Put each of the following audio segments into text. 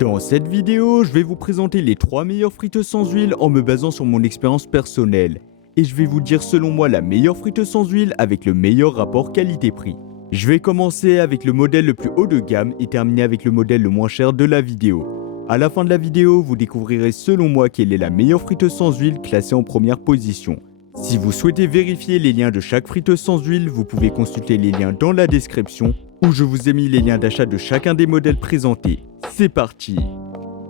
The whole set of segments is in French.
Dans cette vidéo, je vais vous présenter les 3 meilleures friteuses sans huile en me basant sur mon expérience personnelle. Et je vais vous dire selon moi la meilleure friteuse sans huile avec le meilleur rapport qualité-prix. Je vais commencer avec le modèle le plus haut de gamme et terminer avec le modèle le moins cher de la vidéo. A la fin de la vidéo, vous découvrirez selon moi quelle est la meilleure friteuse sans huile classée en première position. Si vous souhaitez vérifier les liens de chaque friteuse sans huile, vous pouvez consulter les liens dans la description où je vous ai mis les liens d'achat de chacun des modèles présentés. C'est parti!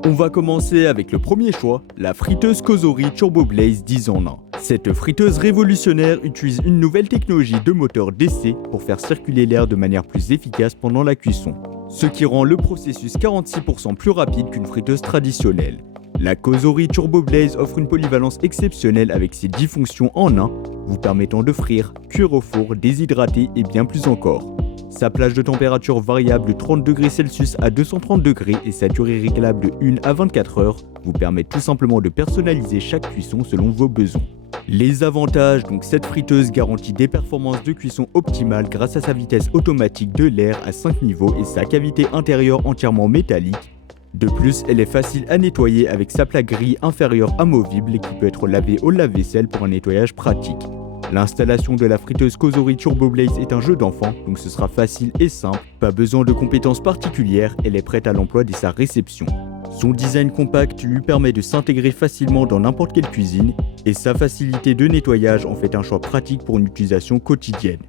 On va commencer avec le premier choix, la friteuse Cosori Turbo Blaze 10 en 1. Cette friteuse révolutionnaire utilise une nouvelle technologie de moteur d'essai pour faire circuler l'air de manière plus efficace pendant la cuisson, ce qui rend le processus 46% plus rapide qu'une friteuse traditionnelle. La Cosori Turbo Blaze offre une polyvalence exceptionnelle avec ses 10 fonctions en un, vous permettant de frire, cuire au four, déshydrater et bien plus encore. Sa plage de température variable de 30°C à 230° et sa durée réglable de 1 à 24 heures vous permettent tout simplement de personnaliser chaque cuisson selon vos besoins. Les avantages, donc cette friteuse garantit des performances de cuisson optimales grâce à sa vitesse automatique de l'air à 5 niveaux et sa cavité intérieure entièrement métallique. De plus, elle est facile à nettoyer avec sa plaque grille inférieure amovible qui peut être lavée au lave-vaisselle pour un nettoyage pratique. L'installation de la friteuse Cosori Turbo Blaze est un jeu d'enfant, donc ce sera facile et simple, pas besoin de compétences particulières, elle est prête à l'emploi dès sa réception. Son design compact lui permet de s'intégrer facilement dans n'importe quelle cuisine, et sa facilité de nettoyage en fait un choix pratique pour une utilisation quotidienne.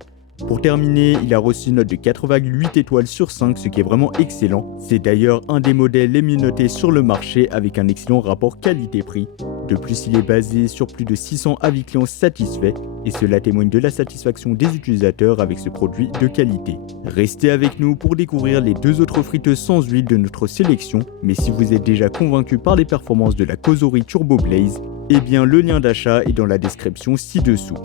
Pour terminer, il a reçu une note de 4,8 étoiles sur 5, ce qui est vraiment excellent. C'est d'ailleurs un des modèles les mieux notés sur le marché avec un excellent rapport qualité-prix. De plus, il est basé sur plus de 600 avis clients satisfaits et cela témoigne de la satisfaction des utilisateurs avec ce produit de qualité. Restez avec nous pour découvrir les deux autres friteuses sans huile de notre sélection, mais si vous êtes déjà convaincu par les performances de la Cosori Turbo Blaze, eh bien le lien d'achat est dans la description ci-dessous.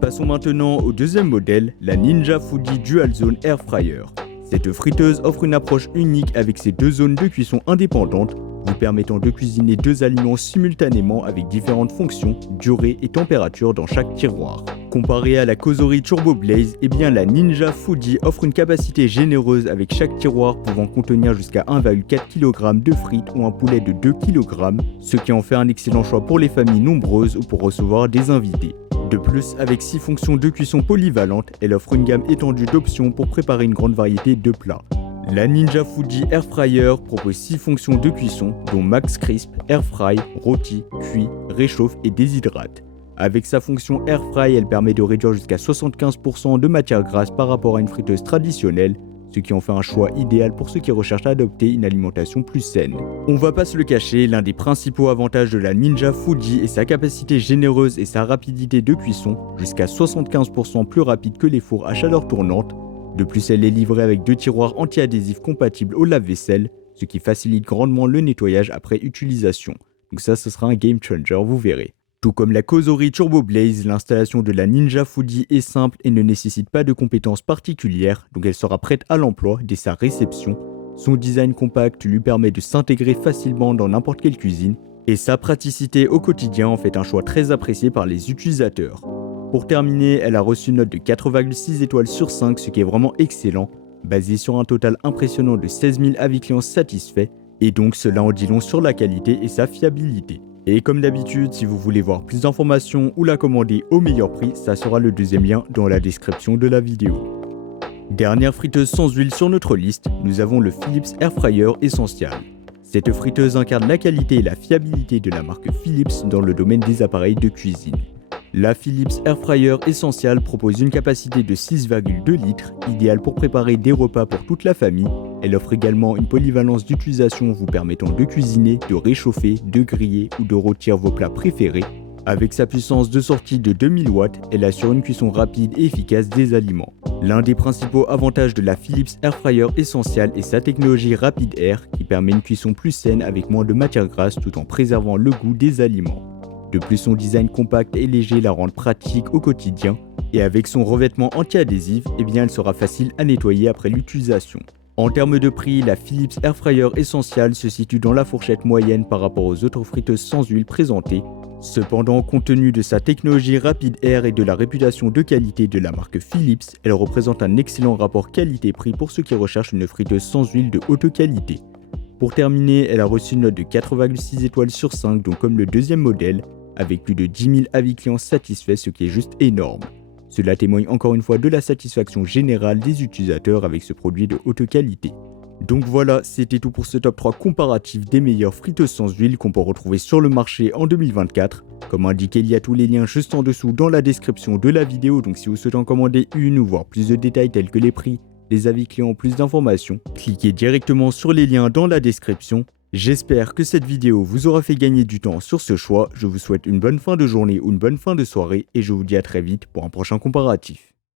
Passons maintenant au deuxième modèle, la Ninja Foodi Dual Zone Air Fryer. Cette friteuse offre une approche unique avec ses deux zones de cuisson indépendantes, vous permettant de cuisiner deux aliments simultanément avec différentes fonctions, durée et température dans chaque tiroir. Comparé à la Cosori Turbo Blaze, eh bien la Ninja Foodi offre une capacité généreuse avec chaque tiroir pouvant contenir jusqu'à 1,4 kg de frites ou un poulet de 2 kg, ce qui en fait un excellent choix pour les familles nombreuses ou pour recevoir des invités. De plus, avec 6 fonctions de cuisson polyvalentes, elle offre une gamme étendue d'options pour préparer une grande variété de plats. La Ninja Foodi Air Fryer propose 6 fonctions de cuisson, dont Max Crisp, Air Fry, Rôti, Cuit, Réchauffe et Déshydrate. Avec sa fonction Air Fry, elle permet de réduire jusqu'à 75% de matière grasse par rapport à une friteuse traditionnelle, ce qui en fait un choix idéal pour ceux qui recherchent à adopter une alimentation plus saine. On va pas se le cacher, l'un des principaux avantages de la Ninja Foodi est sa capacité généreuse et sa rapidité de cuisson, jusqu'à 75% plus rapide que les fours à chaleur tournante. De plus, elle est livrée avec 2 tiroirs anti-adhésifs compatibles au lave-vaisselle, ce qui facilite grandement le nettoyage après utilisation. Donc ça, ce sera un game changer, vous verrez. Tout comme la Cosori Turbo Blaze, l'installation de la Ninja Foodi est simple et ne nécessite pas de compétences particulières, donc elle sera prête à l'emploi dès sa réception. Son design compact lui permet de s'intégrer facilement dans n'importe quelle cuisine, et sa praticité au quotidien en fait un choix très apprécié par les utilisateurs. Pour terminer, elle a reçu une note de 4,6 étoiles sur 5, ce qui est vraiment excellent, basé sur un total impressionnant de 16 000 avis clients satisfaits, et donc cela en dit long sur la qualité et sa fiabilité. Et comme d'habitude, si vous voulez voir plus d'informations ou la commander au meilleur prix, ça sera le deuxième lien dans la description de la vidéo. Dernière friteuse sans huile sur notre liste, nous avons le Philips Air Fryer Essential. Cette friteuse incarne la qualité et la fiabilité de la marque Philips dans le domaine des appareils de cuisine. La Philips Air Fryer Essential propose une capacité de 6,2 litres, idéale pour préparer des repas pour toute la famille. Elle offre également une polyvalence d'utilisation vous permettant de cuisiner, de réchauffer, de griller ou de rôtir vos plats préférés. Avec sa puissance de sortie de 2000 watts, elle assure une cuisson rapide et efficace des aliments. L'un des principaux avantages de la Philips Air Fryer Essential est sa technologie Rapid Air qui permet une cuisson plus saine avec moins de matière grasse tout en préservant le goût des aliments. De plus, son design compact et léger la rend pratique au quotidien, et avec son revêtement anti-adhésif, eh bien elle sera facile à nettoyer après l'utilisation. En termes de prix, la Philips Air Fryer Essential se situe dans la fourchette moyenne par rapport aux autres friteuses sans huile présentées. Cependant, compte tenu de sa technologie Rapid Air et de la réputation de qualité de la marque Philips, elle représente un excellent rapport qualité-prix pour ceux qui recherchent une friteuse sans huile de haute qualité. Pour terminer, elle a reçu une note de 4,6 étoiles sur 5, donc comme le deuxième modèle, avec plus de 10 000 avis clients satisfaits, ce qui est juste énorme. Cela témoigne encore une fois de la satisfaction générale des utilisateurs avec ce produit de haute qualité. Donc voilà, c'était tout pour ce top 3 comparatif des meilleures friteuses sans huile qu'on peut retrouver sur le marché en 2024. Comme indiqué, il y a tous les liens juste en dessous dans la description de la vidéo, donc si vous souhaitez en commander une ou voir plus de détails tels que les prix, les avis clients, plus d'informations, cliquez directement sur les liens dans la description. J'espère que cette vidéo vous aura fait gagner du temps sur ce choix. Je vous souhaite une bonne fin de journée ou une bonne fin de soirée et je vous dis à très vite pour un prochain comparatif.